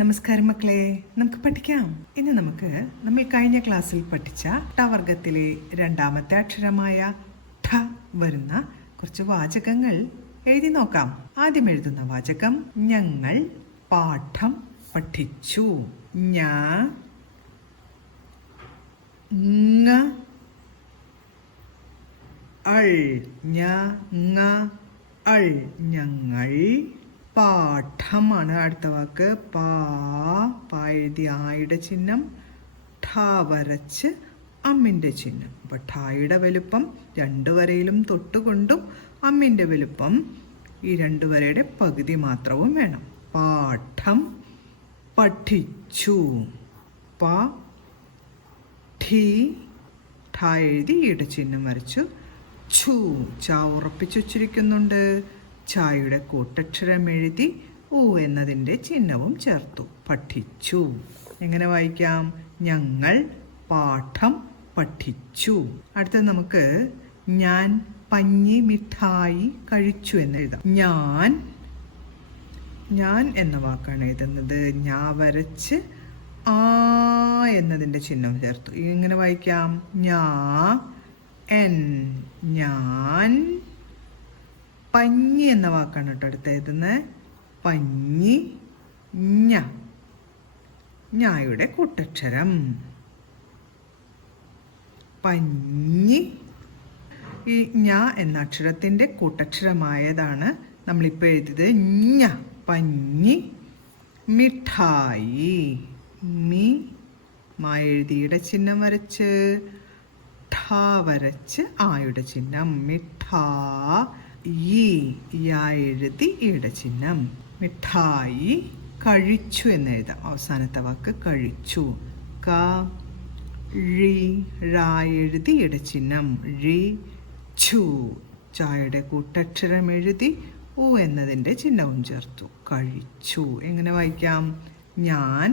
നമസ്കാരം മക്കളെ, നമുക്ക് പഠിക്കാം. ഇന്ന് നമ്മൾ കഴിഞ്ഞ ക്ലാസ്സിൽ പഠിച്ച ട വർഗത്തിലെ രണ്ടാമത്തെ അക്ഷരമായ ഠ വരുന്ന കുറച്ച് വാചകങ്ങൾ എഴുതി നോക്കാം. ആദ്യം എഴുതുന്ന വാചകം: ഞങ്ങൾ പാഠം പഠിച്ചു. ഞ ങ അൾ ഞ ങ അൾ ഞങ്ങൾ. പാഠമാണ് അടുത്ത വാക്ക്. പാ എഴുതി ആയുടെ ചിഹ്നം, ഠ വരച്ച് അമ്മിൻ്റെ ചിഹ്നം. അപ്പൊ ഠായുടെ വലുപ്പം രണ്ടു വരയിലും തൊട്ടുകൊണ്ടും അമ്മിൻ്റെ വലുപ്പം ഈ രണ്ടു വരയുടെ പകുതി മാത്രവും വേണം. പാഠം പഠിച്ചു. പ ഠി ഠ എഴുതി ഈയുടെ ചിഹ്നം വരച്ചു. ഛു ച ഉറപ്പിച്ചുവച്ചിരിക്കുന്നുണ്ട്. ചായയുടെ കൂട്ടക്ഷരം എഴുതി ഊ എന്നതിൻ്റെ ചിഹ്നവും ചേർത്തു. പഠിച്ചു. എങ്ങനെ വായിക്കാം? ഞങ്ങൾ പാഠം പഠിച്ചു. അടുത്തത് നമുക്ക് ഞാൻ പഞ്ഞി മിഠായി കഴിച്ചു എന്നെഴുതാം. ഞാൻ എന്ന വാക്കാണ് എഴുതുന്നത്. ഞാ വരച്ച് ആ എന്നതിൻ്റെ ചിഹ്നം ചേർത്തു. എങ്ങനെ വായിക്കാം? ഞാൻ. പഞ്ഞി എന്ന വാക്കാണ് കേട്ടോ അടുത്ത് എഴുതുന്നത്. പഞ്ഞി ഞായുടെ കൂട്ടക്ഷരം. പഞ്ഞി ഈ ഞ എന്ന അക്ഷരത്തിൻ്റെ കൂട്ടക്ഷരമായതാണ് നമ്മളിപ്പോൾ എഴുതിയത്. ഞ പഞ്ഞി മിഠായി. മാ എഴുതിയുടെ ചിഹ്നം വരച്ച് ഠ വരച്ച് ആയുടെ ചിഹ്നം. യാ എഴുതി ഈയുടെ ചിഹ്നം. മിഠായി കഴിച്ചു എന്നെഴുതാം. അവസാനത്തെ വാക്ക് കഴിച്ചു. ഴ എഴുതി ഈയുടെ ചിഹ്നം. ച്ചു ചായയുടെ കൂട്ടക്ഷരം എഴുതി ഊ എന്നതിൻ്റെ ചിഹ്നവും ചേർത്തു. കഴിച്ചു. എങ്ങനെ വായിക്കാം? ഞാൻ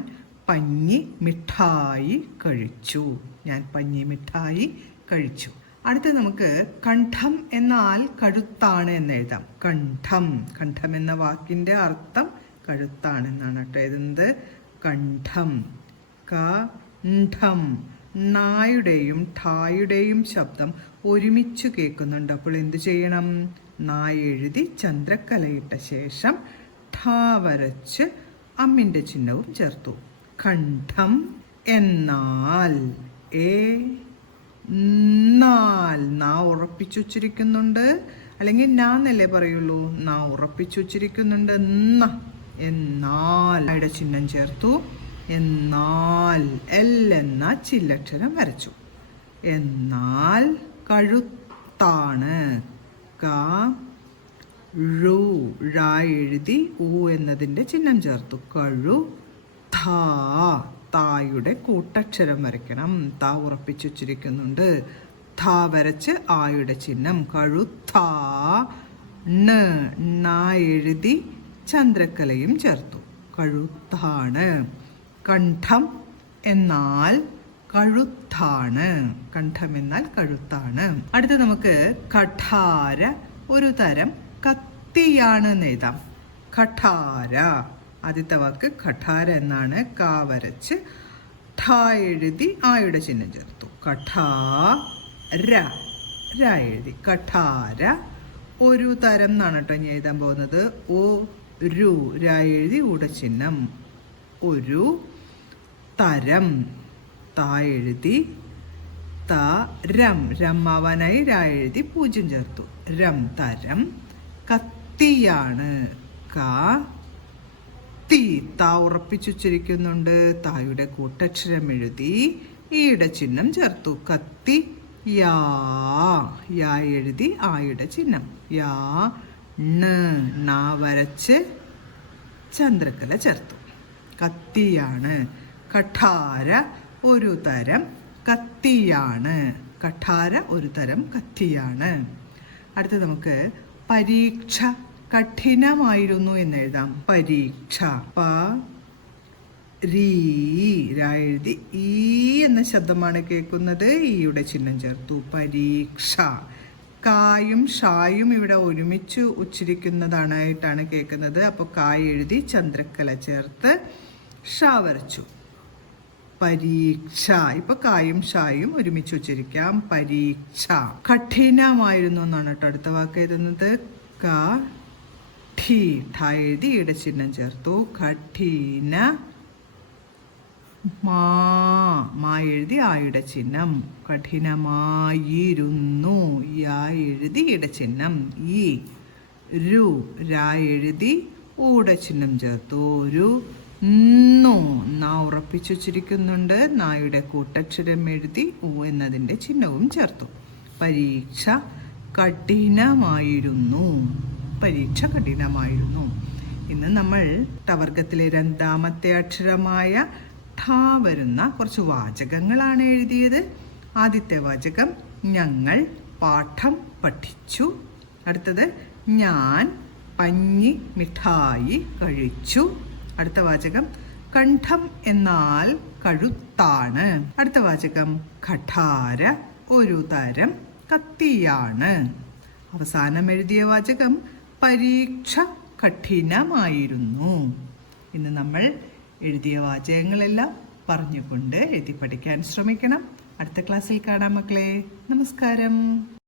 പഞ്ഞി മിഠായി കഴിച്ചു. ഞാൻ പഞ്ഞി മിഠായി കഴിച്ചു. അടുത്ത നമുക്ക് കണ്ഠം എന്നാൽ കഴുത്താണ് എന്നെഴുതാം. കണ്ഠം എന്ന വാക്കിൻ്റെ അർത്ഥം കഴുത്താണെന്നാണ് കേട്ടോ എഴുതുന്നത്. കണ്ഠം. കണ്ഠം നായുടെയും ഠായുടെയും ശബ്ദം ഒരുമിച്ച് കേൾക്കുന്നുണ്ട്. അപ്പോൾ എന്ത് ചെയ്യണം? നായ എഴുതി ചന്ദ്രക്കലയിട്ട ശേഷം ഠ വരച്ച് അമ്മിൻ്റെ ചിഹ്നവും ചേർത്തു. കണ്ഠം എന്നാൽ നാ ഉറപ്പിച്ചുവച്ചിരിക്കുന്നുണ്ട്. അല്ലെങ്കിൽ നാന്നല്ലേ പറയുള്ളൂ. നാ ഉറപ്പിച്ചുവച്ചിരിക്കുന്നുണ്ട്. എന്നാൽ യുടെ ചിഹ്നം ചേർത്തു. എന്നാൽ എൽ എന്ന ചില്ലക്ഷരം വരച്ചു. എന്നാൽ കഴുത്താണ്. ഴ എഴുതി ഊ എന്നതിൻ്റെ ചിഹ്നം ചേർത്തു. തായുടെ കൂട്ടക്ഷരം വരയ്ക്കണം. താ ഉറപ്പിച്ചു വച്ചിരിക്കുന്നുണ്ട്. ഥ വരച്ച് ആയുടെ ചിഹ്നം. കഴുത്താ. ണ എഴുതി ചന്ദ്രക്കലയും ചേർത്തു. കഴുത്താണ്. കണ്ഠം എന്നാൽ കഴുത്താണ്. കണ്ഠം എന്നാൽ കഴുത്താണ്. അടുത്ത നമുക്ക് കഠാര ഒരു തരം കത്തിയാണ് എന്ന് എഴുതാം. കഠാര. ആദ്യത്തെ വാക്ക് കഠാര എന്നാണ്. കാ വരച്ച് ഠ എഴുതി ആയുടെ ചിഹ്നം ചേർത്തു. കഠാര. എഴുതി കഠാര ഒരു തരം എന്നാണ് കേട്ടോ ഞാൻ എഴുതാൻ പോകുന്നത്. എഴുതി ഊടെ ചിഹ്നം. ഒരു തരം. താ എഴുതി രമ്മാവാനായി എഴുതി പൂജ്യം ചേർത്തു. തരം. കത്തിയാണ്. താ ഉറപ്പിച്ചുവച്ചിരിക്കുന്നുണ്ട്. തായുടെ കൂട്ടക്ഷരം എഴുതി ഈയുടെ ചിഹ്നം ചേർത്തു. കത്തി. യാ എഴുതി ആയുടെ ചിഹ്നം. ണ വരച്ച് ചന്ദ്രക്കല ചേർത്തു. കത്തിയാണ്. കഠാര ഒരു തരം കത്തിയാണ്. കഠാര ഒരു തരം കത്തിയാണ്. അടുത്ത നമുക്ക് പരീക്ഷ കഠിനമായിരുന്നു എന്ന് എഴുതാം. പരീക്ഷ. എഴുതി ഈ എന്ന ശബ്ദമാണ് കേൾക്കുന്നത്. ഈയുടെ ചിഹ്നം ചേർത്തു. പരീക്ഷ. കായും ഷായും ഇവിടെ ഒരുമിച്ച് ഉച്ചരിക്കുന്നതായിട്ടാണ് കേൾക്കുന്നത്. അപ്പോൾ കായ് എഴുതി ചന്ദ്രക്കല ചേർത്ത് ഷ വരച്ചു. പരീക്ഷ. ഇപ്പൊ കായും ഷായും ഒരുമിച്ച് ഉച്ചരിക്കാം. പരീക്ഷ. കഠിനമായിരുന്നു എന്നാണ് കേട്ടോ അടുത്ത വാക്ക് എഴുതുന്നത്. ഠ എഴുതി ഈടെ ചിഹ്നം ചേർത്തു. കഠിന. മാ എഴുതി ആയുടെ ചിഹ്നം. കഠിനമായിരുന്നു. യാ എഴുതി ഈടെ ചിഹ്നം. ഈ രു രാ എഴുതി ഊടെ ചിഹ്നം ചേർത്തു. ഒരു നാ ഉറപ്പിച്ചു വച്ചിരിക്കുന്നുണ്ട്. നായുടെ കൂട്ടക്ഷരം എഴുതി ഊ എന്നതിൻ്റെ ചിഹ്നവും ചേർത്തു. പരീക്ഷ കഠിനമായിരുന്നു. പരീക്ഷ കഠിനമായിരുന്നു. ഇന്ന് നമ്മൾ ടവർഗത്തിലെ രണ്ടാമത്തെ അക്ഷരമായ ഠ വരുന്ന കുറച്ച് വാചകങ്ങളാണ് എഴുതിയത്. ആദ്യത്തെ വാചകം ഞങ്ങൾ പാഠം പഠിച്ചു. അടുത്തത് ഞാൻ പഞ്ഞി മിഠായി കഴിച്ചു. അടുത്ത വാചകം കണ്ഠം എന്നാൽ കഴുത്താണ്. അടുത്ത വാചകം കഠാര ഒരു തരം കത്തിയാണ്. അവസാനം എഴുതിയ വാചകം പരീക്ഷ കഠിനമായിരുന്നു. ഇന്ന് നമ്മൾ എഴുതിയ വാചകങ്ങളെല്ലാം പറഞ്ഞുകൊണ്ട് എഴുതി പഠിക്കാൻ ശ്രമിക്കണം. അടുത്ത ക്ലാസ്സിൽ കാണാം മക്കളെ. നമസ്കാരം.